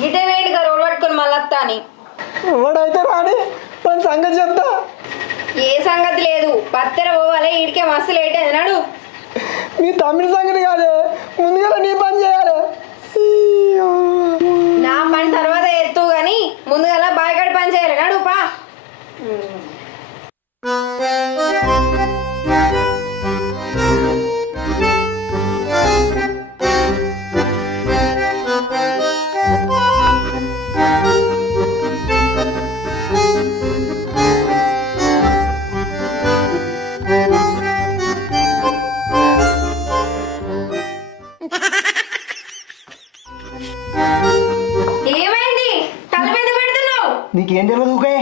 గిటే వేడిగా రోడ్ పట్టుకొని మళ్ళొత్తా అని. వాడైతే రాని మన సంగతి చెప్తా. ఏ సంగతి లేదు, పత్తెర పోవాలి, ఈడికే మస్తు లేట్ అయింది నాడు. మీ తమ్ముడి సంగతి కాదే, ముందుగా నీ పని చేయాలి. నా పని తర్వాత ఎత్తు గాని ముందుగా బాయిగడి పని చేయాలి నాడు పా. ఏమైంది? తలపెందుకు పెడుతున్నావు? నీకేం తెలియదు ఊకే.